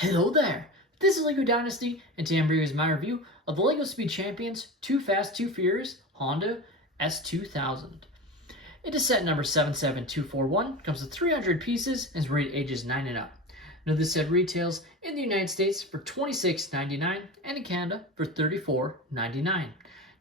Hello there! This is LEGO Dynasty, and today I'm bringing you my review of the LEGO Speed Champions Too Fast, Too Furious Honda S2000. It is set number 77241, comes with 300 pieces, and is rated ages 9 and up. Now this set retails in the United States for $26.99 and in Canada for $34.99.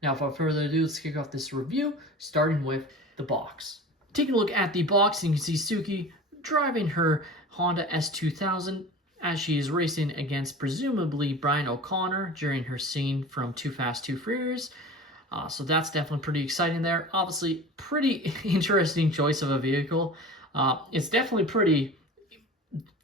Now without further ado, let's kick off this review, starting with the box. Taking a look at the box, and you can see Suki driving her Honda S2000 as she is racing against presumably Brian O'Connor during her scene from Too Fast, Too Furious. So that's definitely pretty exciting there. Obviously, pretty interesting choice of a vehicle. It's definitely pretty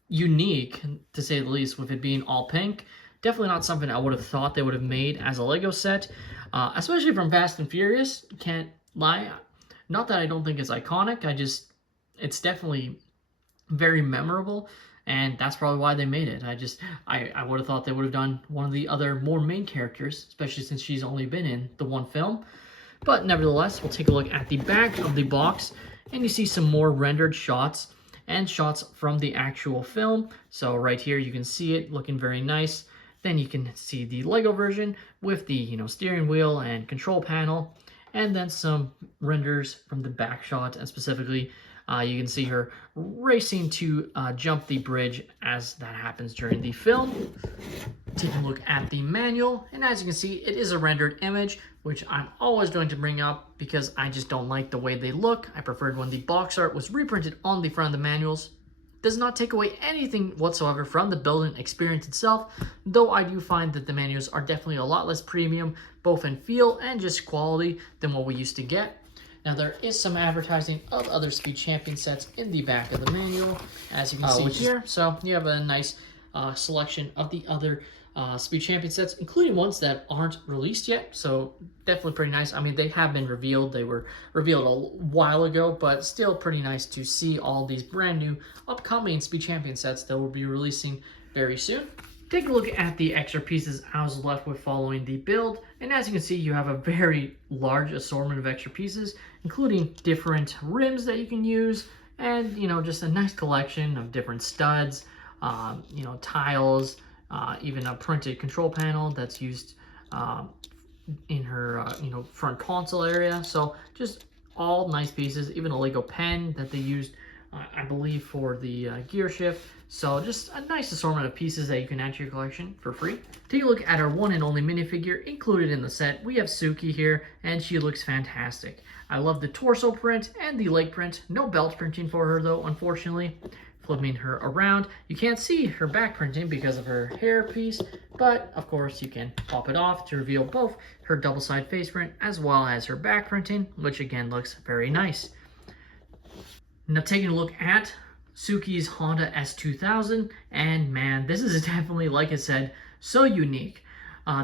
unique, to say the least, with it being all pink. Definitely not something I would have thought they would have made as a Lego set, especially from Fast and Furious. Can't lie. Not that I don't think it's iconic. It's definitely very memorable. And that's probably why they made it. I would have thought they would have done one of the other more main characters, especially since she's only been in the one film. But nevertheless, we'll take a look at the back of the box, and you see some more rendered shots and shots from the actual film. So right here, you can see it looking very nice. Then you can see the Lego version with the steering wheel and control panel, and then some renders from the back shot, and specifically you can see her racing to jump the bridge as that happens during the film. Taking a look at the manual, and as you can see, it is a rendered image, which I'm always going to bring up because I just don't like the way they look. I preferred when the box art was reprinted on the front of the manuals. Does not take away anything whatsoever from the building experience itself, though I do find that the manuals are definitely a lot less premium, both in feel and just quality, than what we used to get. Now there is some advertising of other Speed Champion sets in the back of the manual, as you can see here. So you have a nice selection of the other Speed Champion sets, including ones that aren't released yet. So definitely pretty nice. I mean, they have been revealed. They were revealed a while ago, but still pretty nice to see all these brand new upcoming Speed Champion sets that will be releasing very soon. Take a look at the extra pieces I was left with following the build, and as you can see, you have a very large assortment of extra pieces, including different rims that you can use, and just a nice collection of different studs, tiles, even a printed control panel that's used in her front console area. So just all nice pieces, even a Lego pen that they used I believe for the gear shift. So just a nice assortment of pieces that you can add to your collection for free. Take a look at our one and only minifigure included in the set. We have Suki here, and she looks fantastic. I love the torso print and the leg print. No belt printing for her though, unfortunately. Flipping her around, you can't see her back printing because of her hair piece, but of course you can pop it off to reveal both her double side face print as well as her back printing, which again looks very nice. Now taking a look at Suki's Honda S2000, and man, this is definitely, like I said, so unique.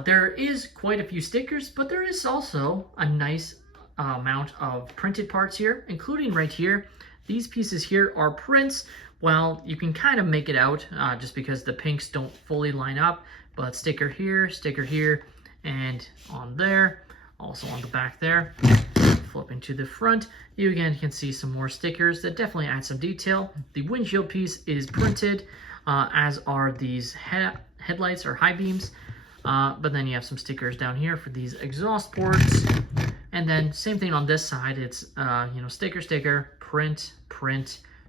There is quite a few stickers, but there is also a nice amount of printed parts here, including right here. These pieces here are prints. Well, you can kind of make it out just because the pinks don't fully line up, but sticker here, and on there, also on the back there. Flipping to the front, you again can see some more stickers that definitely add some detail. The windshield piece is printed, as are these headlights or high beams. But then you have some stickers down here for these exhaust ports. And then same thing on this side. It's sticker, print,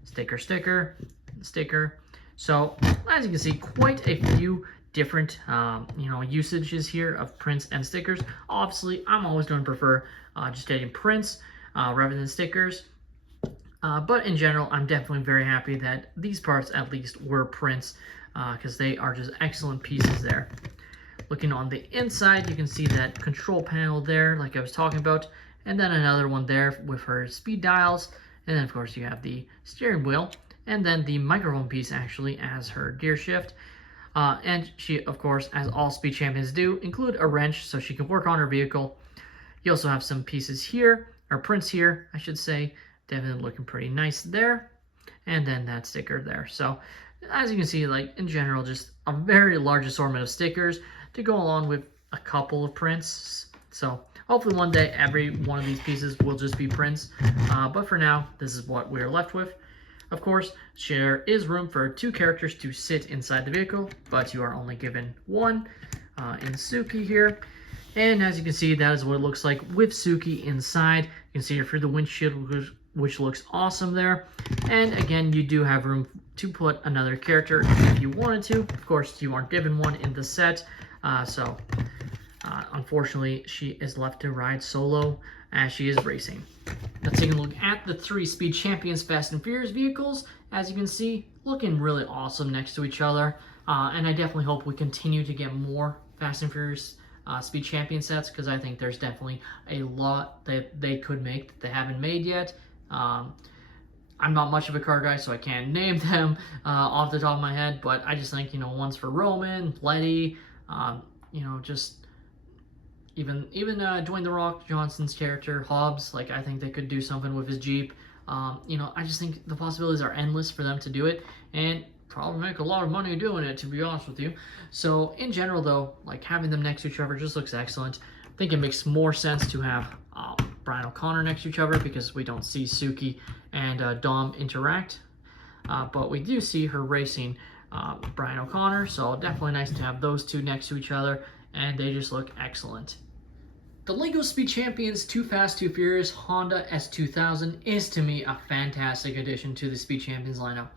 sticker. So as you can see, quite a few different usages here of prints and stickers. Obviously, I'm always going to prefer just getting prints rather than stickers, but in general, I'm definitely very happy that these parts at least were prints, because they are just excellent pieces there. Looking on the inside, you can see that control panel there, like I was talking about, and then another one there with her speed dials, and then of course you have the steering wheel, and then the microphone piece actually as her gear shift. And she, of course, as all Speed Champions do, include a wrench so she can work on her vehicle. You also have some pieces here, or prints here, I should say. Definitely looking pretty nice there. And then that sticker there. So, as you can see, like in general, just a very large assortment of stickers to go along with a couple of prints. So, hopefully one day every one of these pieces will just be prints. But for now, this is what we're left with. Of course, there is room for 2 characters to sit inside the vehicle, but you are only given 1 in Suki here. And as you can see, that is what it looks like with Suki inside. You can see her through the windshield, which looks awesome there. And again, you do have room to put another character if you wanted to. Of course, you aren't given one in the set, so unfortunately, she is left to ride solo as she is racing. Now taking a look at the 3 Speed Champions Fast and Furious vehicles, as you can see, looking really awesome next to each other. And I definitely hope we continue to get more Fast and Furious Speed Champion sets, because I think there's definitely a lot that they could make that they haven't made yet. I'm not much of a car guy, so I can't name them off the top of my head, but I just think, ones for Roman, Letty, just even Dwayne The Rock Johnson's character, Hobbs, like, I think they could do something with his Jeep. I just think the possibilities are endless for them to do it, and probably make a lot of money doing it, to be honest with you. So in general, though, like, having them next to each other just looks excellent. I think it makes more sense to have Brian O'Connor next to each other, because we don't see Suki and Dom interact, but we do see her racing Brian O'Connor, so definitely nice to have those 2 next to each other, and they just look excellent. The LEGO Speed Champions Too Fast, Too Furious Honda S2000 is, to me, a fantastic addition to the Speed Champions lineup.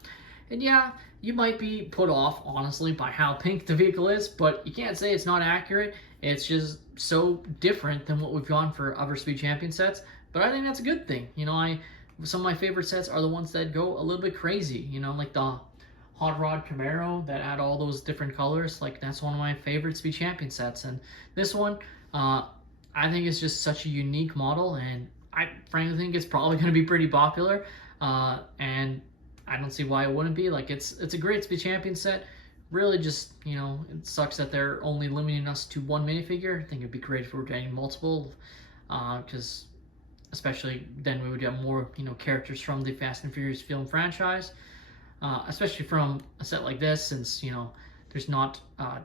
And yeah, you might be put off, honestly, by how pink the vehicle is, but you can't say it's not accurate. It's just so different than what we've gone for other Speed Champion sets, but I think that's a good thing. Some of my favorite sets are the ones that go a little bit crazy, like the Hot Rod Camaro that had all those different colors. Like, that's one of my favorite Speed Champion sets, and this one, I think it's just such a unique model, and I frankly think it's probably going to be pretty popular, and I don't see why it wouldn't be. Like, it's a great Speed Champion set. Really just, it sucks that they're only limiting us to 1 minifigure. I think it'd be great if we were getting multiple, because especially then we would get more, characters from the Fast and Furious film franchise, especially from a set like this, since, there's not a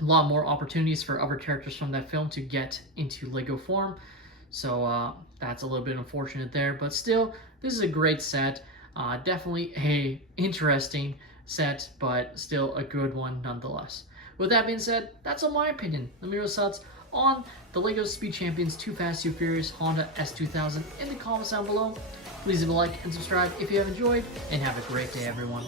lot more opportunities for other characters from that film to get into LEGO form. So that's a little bit unfortunate there, but still, this is a great set. Definitely a interesting set, but still a good one nonetheless. With that being said, that's all my opinion. Let me know your thoughts on the LEGO Speed Champions Too Fast, Too Furious Honda S2000 in the comments down below. Please leave a like and subscribe if you have enjoyed, and have a great day, everyone.